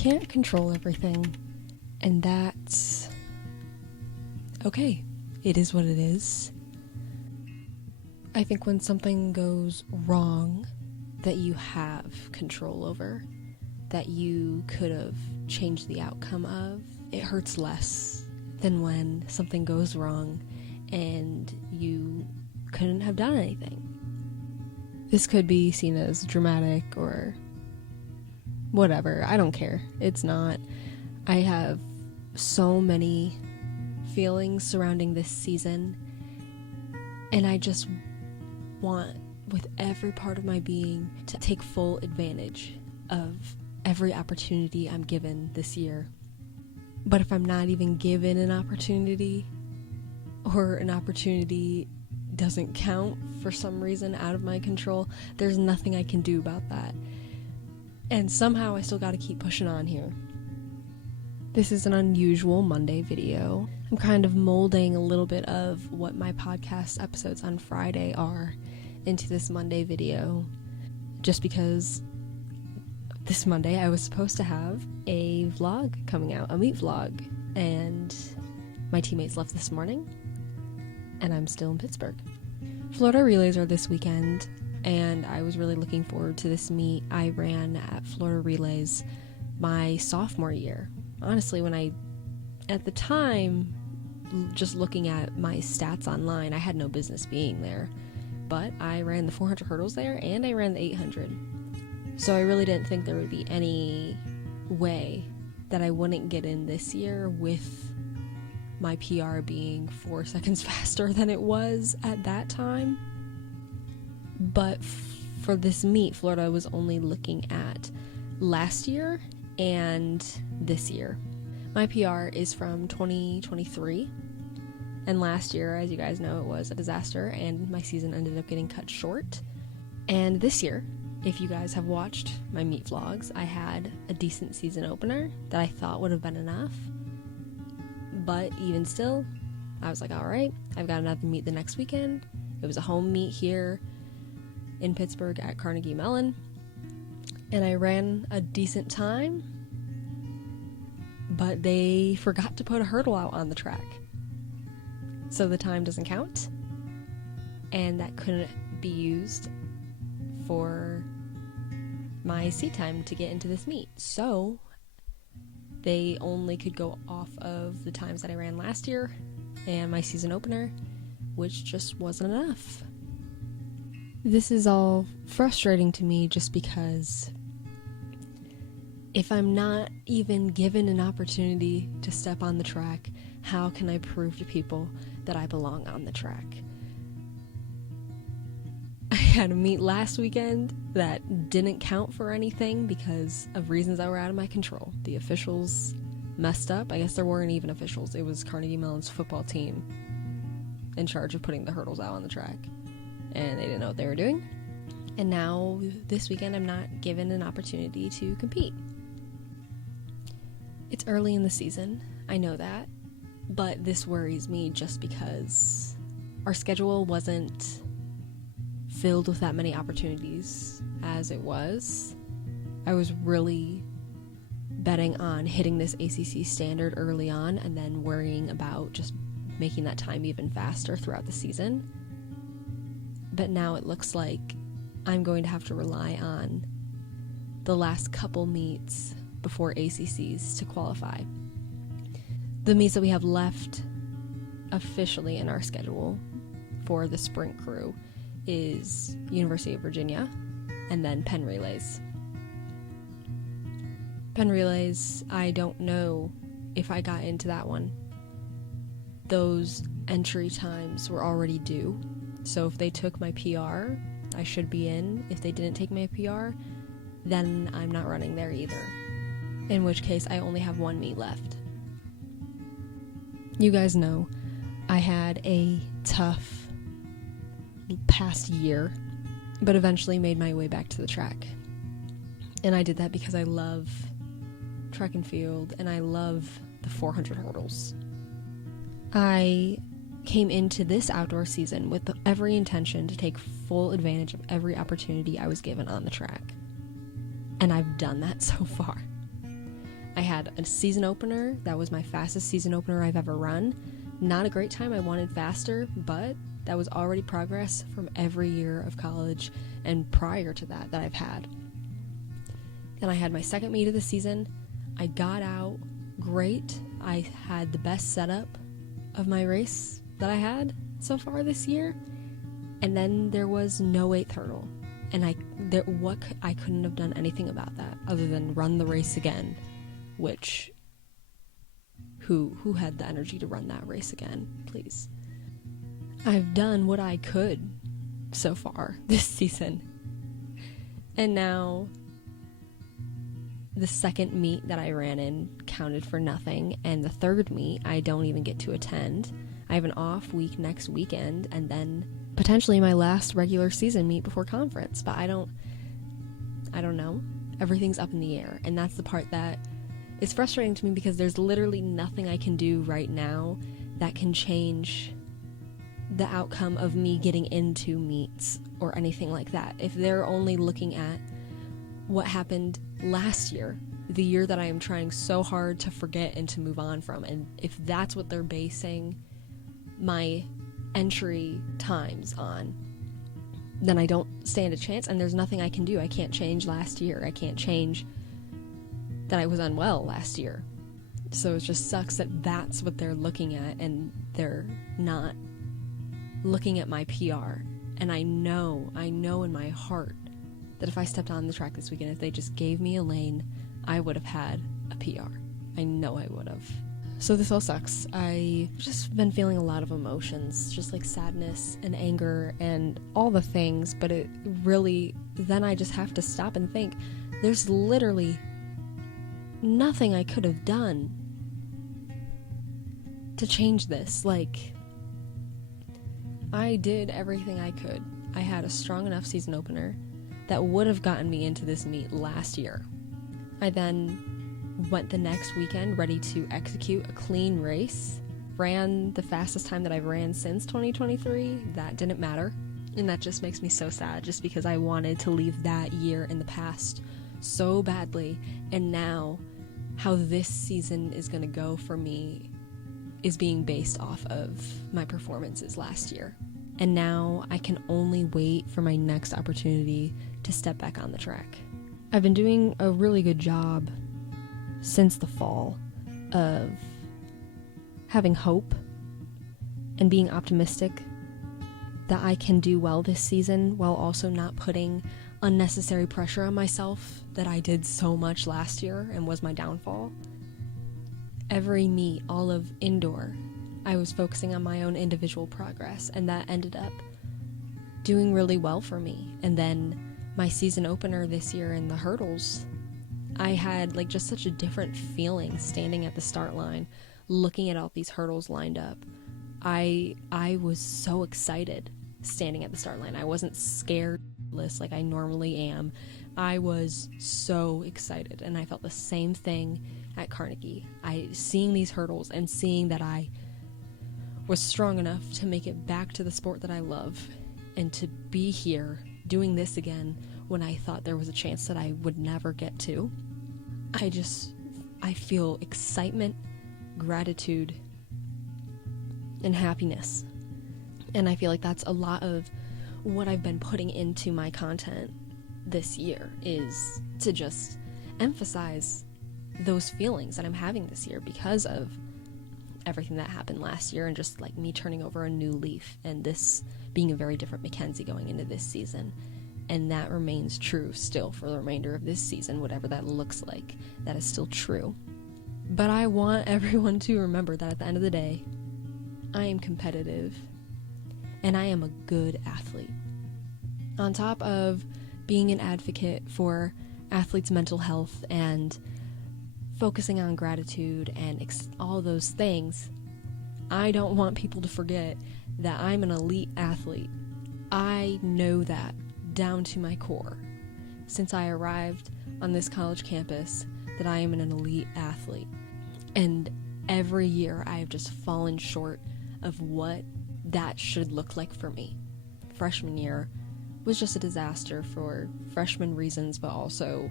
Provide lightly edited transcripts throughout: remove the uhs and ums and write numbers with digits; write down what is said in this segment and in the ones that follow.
can't control everything, and that's okay. It is what it is. I think when something goes wrong that you have control over, that you could have changed the outcome of, it hurts less than when something goes wrong and you couldn't have done anything. This could be seen as dramatic or whatever. I don't care. It's not. I have so many feelings surrounding this season, and I just want, with every part of my being, to take full advantage of every opportunity I'm given this year. But if I'm not even given an opportunity, or an opportunity doesn't count for some reason out of my control, there's nothing I can do about that. And somehow I still gotta keep pushing on here. This is an unusual Monday video. I'm kind of molding a little bit of what my podcast episodes on Friday are into this Monday video, just because this Monday I was supposed to have a vlog coming out, a meet vlog, and my teammates left this morning, and I'm still in Pittsburgh. Florida Relays are this weekend, and I was really looking forward to this meet. I ran at Florida Relays my sophomore year. Honestly, at the time, just looking at my stats online, I had no business being there. But I ran the 400 hurdles there, and I ran the 800. So I really didn't think there would be any way that I wouldn't get in this year with my PR being 4 seconds faster than it was at that time. But for this meet, Florida was only looking at last year and this year. My PR is from 2023, and last year, as you guys know, it was a disaster, and my season ended up getting cut short. And this year, if you guys have watched my meet vlogs, I had a decent season opener that I thought would have been enough. But even still, I was like, alright, I've got another meet the next weekend. It was a home meet here in Pittsburgh at Carnegie Mellon, and I ran a decent time, but they forgot to put a hurdle out on the track. So the time doesn't count, and that couldn't be used for my seat time to get into this meet. So they only could go off of the times that I ran last year and my season opener, which just wasn't enough. This is all frustrating to me just because if I'm not even given an opportunity to step on the track, how can I prove to people that I belong on the track? I had a meet last weekend that didn't count for anything because of reasons that were out of my control. The officials messed up. I guess there weren't even officials. It was Carnegie Mellon's football team in charge of putting the hurdles out on the track, and they didn't know what they were doing. And now this weekend I'm not given an opportunity to compete. It's early in the season, I know that, but this worries me just because our schedule wasn't filled with that many opportunities as it was. I was really betting on hitting this ACC standard early on and then worrying about just making that time even faster throughout the season. But now it looks like I'm going to have to rely on the last couple meets before ACCs to qualify. The meets that we have left officially in our schedule for the sprint crew is University of Virginia and then Penn Relays. Penn Relays, I don't know if I got into that one. Those entry times were already due, so if they took my PR, I should be in. If they didn't take my PR, then I'm not running there either, in which case I only have one meet left. You guys know I had a tough past year, but eventually made my way back to the track. And I did that because I love track and field, and I love the 400 hurdles. I came into this outdoor season with every intention to take full advantage of every opportunity I was given on the track. And I've done that so far. I had a season opener that was my fastest season opener I've ever run. Not a great time, I wanted faster, but that was already progress from every year of college and prior to that I've had. Then I had my second meet of the season. I got out great. I had the best setup of my race that I had so far this year. And then there was no 8th hurdle. And I couldn't have done anything about that other than run the race again, which who had the energy to run that race again, please. I've done what I could so far this season. And now the second meet that I ran in counted for nothing, and the third meet I don't even get to attend. I have an off week next weekend, and then potentially my last regular season meet before conference, but I don't know. Everything's up in the air, and that's the part that is frustrating to me because there's literally nothing I can do right now that can change the outcome of me getting into meets or anything like that. If they're only looking at what happened last year, the year that I am trying so hard to forget and to move on from, and if that's what they're basing my entry times on, then I don't stand a chance, and there's nothing I can do. I can't change last year. I can't change that I was unwell last year. So it just sucks that that's what they're looking at, and they're not looking at my PR. And I know in my heart that if I stepped on the track this weekend, if they just gave me a lane, I would have had a PR. I know I would have. So this all sucks. I've just been feeling a lot of emotions, just like sadness and anger and all the things, but it really, then I just have to stop and think, there's literally nothing I could have done to change this. Like, I did everything I could. I had a strong enough season opener that would have gotten me into this meet last year. I then went the next weekend ready to execute a clean race, ran the fastest time that I've ran since 2023. That didn't matter, and that just makes me so sad, just because I wanted to leave that year in the past so badly, and now how this season is going to go for me is being based off of my performances last year. And now I can only wait for my next opportunity to step back on the track. I've been doing a really good job since the fall of having hope and being optimistic that I can do well this season while also not putting unnecessary pressure on myself that I did so much last year and was my downfall. Every meet, all of indoor, I was focusing on my own individual progress, and that ended up doing really well for me. And then my season opener this year in the hurdles, I had like just such a different feeling standing at the start line, looking at all these hurdles lined up. I was so excited standing at the start line. I wasn't scared like I normally am. I was so excited, and I felt the same thing at Carnegie. Seeing these hurdles and seeing that I was strong enough to make it back to the sport that I love, and to be here doing this again when I thought there was a chance that I would never get to. I feel excitement, gratitude, and happiness. And I feel like that's a lot of what I've been putting into my content this year, is to just emphasize those feelings that I'm having this year because of everything that happened last year, and just like me turning over a new leaf and this being a very different Mackenzie going into this season. And that remains true still for the remainder of this season, whatever that looks like. That is still true. But I want everyone to remember that at the end of the day, I am competitive and I am a good athlete. On top of being an advocate for athletes' mental health and focusing on gratitude and all those things, I don't want people to forget that I'm an elite athlete. I know that down to my core since I arrived on this college campus, that I am an elite athlete. And every year I have just fallen short of what that should look like for me. Freshman year was just a disaster for freshman reasons, but also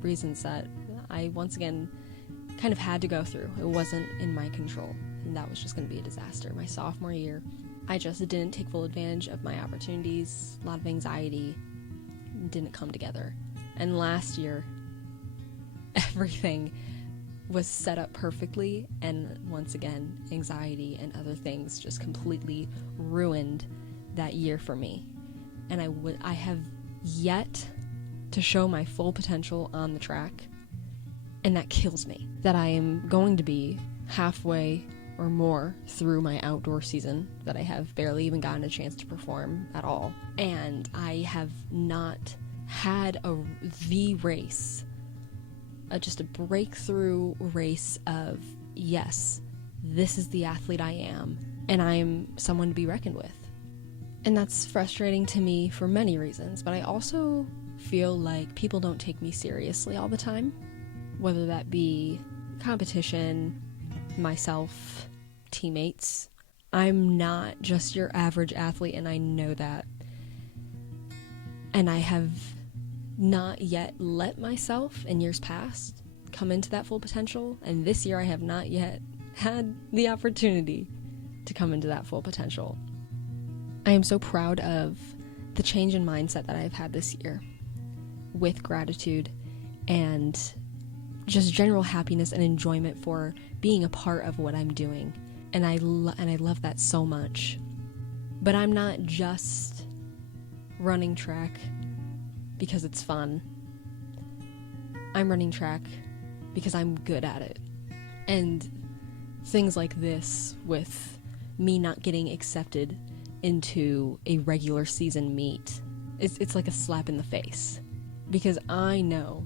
reasons that I once again kind of had to go through. It wasn't in my control, and that was just going to be a disaster. My sophomore year, I just didn't take full advantage of my opportunities. A lot of anxiety didn't come together. And last year, everything was set up perfectly, and once again, anxiety and other things just completely ruined that year for me. And I have yet to show my full potential on the track, and that kills me. That I am going to be halfway or more through my outdoor season, that I have barely even gotten a chance to perform at all, and I have not had the race, just a breakthrough race of, yes, this is the athlete I am, and I am someone to be reckoned with. And that's frustrating to me for many reasons, but I also feel like people don't take me seriously all the time, whether that be competition, myself, teammates. I'm not just your average athlete, and I know that. And I have not yet let myself, in years past, come into that full potential, and this year I have not yet had the opportunity to come into that full potential. I am so proud of the change in mindset that I've had this year, with gratitude and just general happiness and enjoyment for being a part of what I'm doing, and I love that so much. But I'm not just running track because it's fun. I'm running track because I'm good at it. And things like this, with me not getting accepted into a regular season meet, it's like a slap in the face, because I know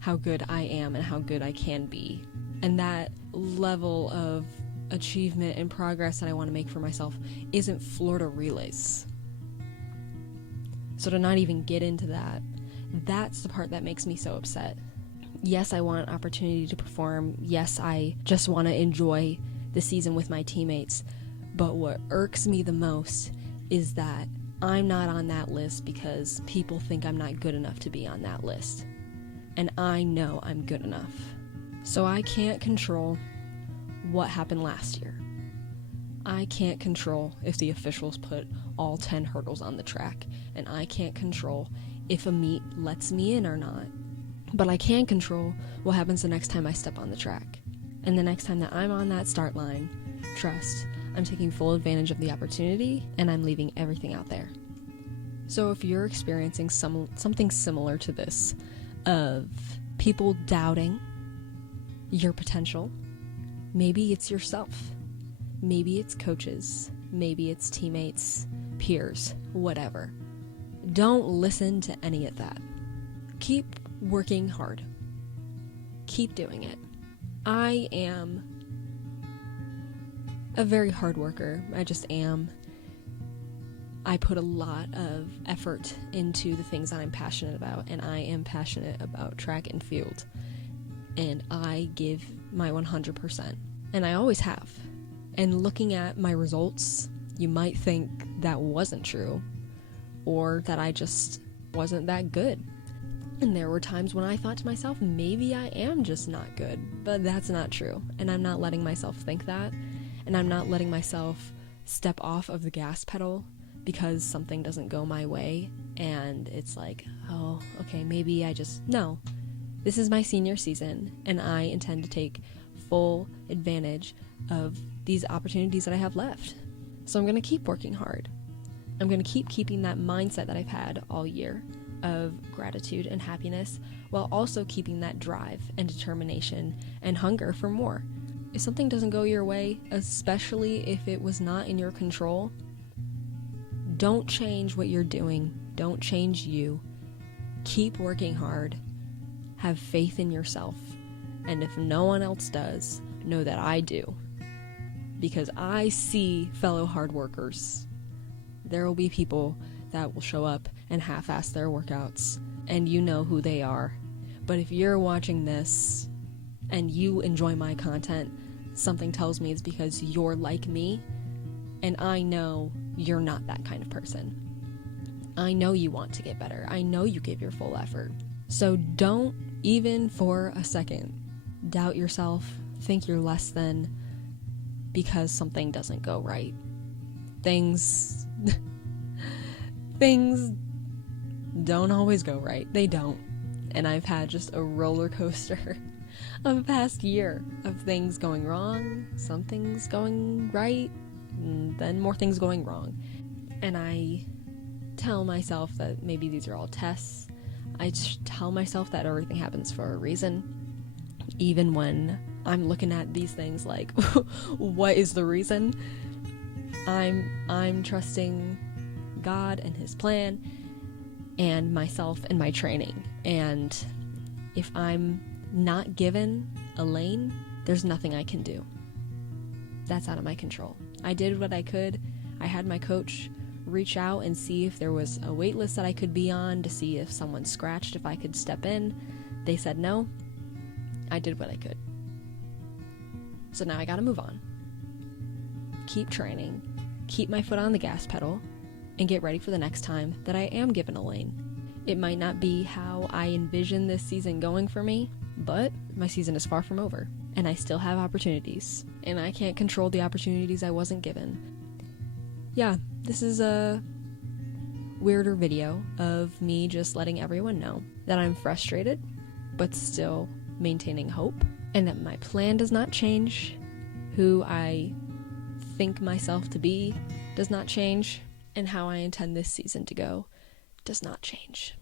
how good I am and how good I can be, and that level of achievement and progress that I want to make for myself isn't Florida relays. So to not even get into that, that's the part that makes me so upset. Yes, I want an opportunity to perform. Yes, I just want to enjoy the season with my teammates. But what irks me the most is that I'm not on that list because people think I'm not good enough to be on that list. And I know I'm good enough. So I can't control what happened last year. I can't control if the officials put all 10 hurdles on the track, and I can't control if a meet lets me in or not. But I can control what happens the next time I step on the track. And the next time that I'm on that start line, trust, I'm taking full advantage of the opportunity, and I'm leaving everything out there. So if you're experiencing something similar to this, of people doubting your potential, maybe it's yourself, maybe it's coaches, maybe it's teammates, peers, whatever. Don't listen to any of that. Keep working hard. Keep doing it. I am a very hard worker. I just am. I put a lot of effort into the things that I'm passionate about, and I am passionate about track and field. And I give my 100%. And I always have. And looking at my results, you might think that wasn't true, or that I just wasn't that good. And there were times when I thought to myself, maybe I am just not good. But that's not true. And I'm not letting myself think that. And I'm not letting myself step off of the gas pedal because something doesn't go my way. And it's like, oh, okay, maybe no. This is my senior season, and I intend to take full advantage of these opportunities that I have left. So I'm going to keep working hard. I'm going to keep keeping that mindset that I've had all year of gratitude and happiness, while also keeping that drive and determination and hunger for more. If something doesn't go your way, especially if it was not in your control, don't change what you're doing. Don't change you. Keep working hard. Have faith in yourself. And if no one else does, know that I do. Because I see fellow hard workers. There will be people that will show up and half-ass their workouts, and you know who they are. But if you're watching this and you enjoy my content, something tells me it's because you're like me, and I know you're not that kind of person. I know you want to get better. I know you give your full effort. So don't even for a second doubt yourself, think you're less than because something doesn't go right. Things don't always go right. They don't. And I've had just a roller coaster of the past year of things going wrong, some things going right, and then more things going wrong. And I tell myself that maybe these are all tests. I tell myself that everything happens for a reason, even when I'm looking at these things like, what is the reason? I'm trusting God and His plan and myself and my training. And if I'm not given a lane, there's nothing I can do. That's out of my control. I did what I could. I had my coach reach out and see if there was a wait list that I could be on, to see if someone scratched, if I could step in. They said no. I did what I could. So now I gotta move on. Keep training, keep my foot on the gas pedal, and get ready for the next time that I am given a lane. It might not be how I envision this season going for me, but my season is far from over, and I still have opportunities, and I can't control the opportunities I wasn't given. Yeah, this is a weirder video of me just letting everyone know that I'm frustrated, but still maintaining hope, and that my plan does not change, who I think myself to be does not change, and how I intend this season to go does not change.